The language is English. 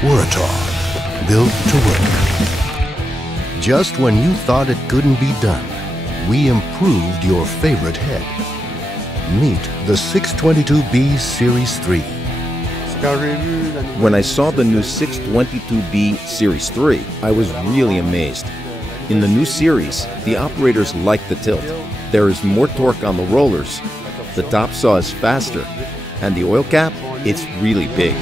Waratah, built to work. Just when you thought it couldn't be done, we improved your favorite head. Meet the 622B Series-III. When I saw the new 622B Series-III, I was really amazed. In the new series, the operators like the tilt. There is more torque on the rollers, the top saw is faster, and the oil cap, it's really big.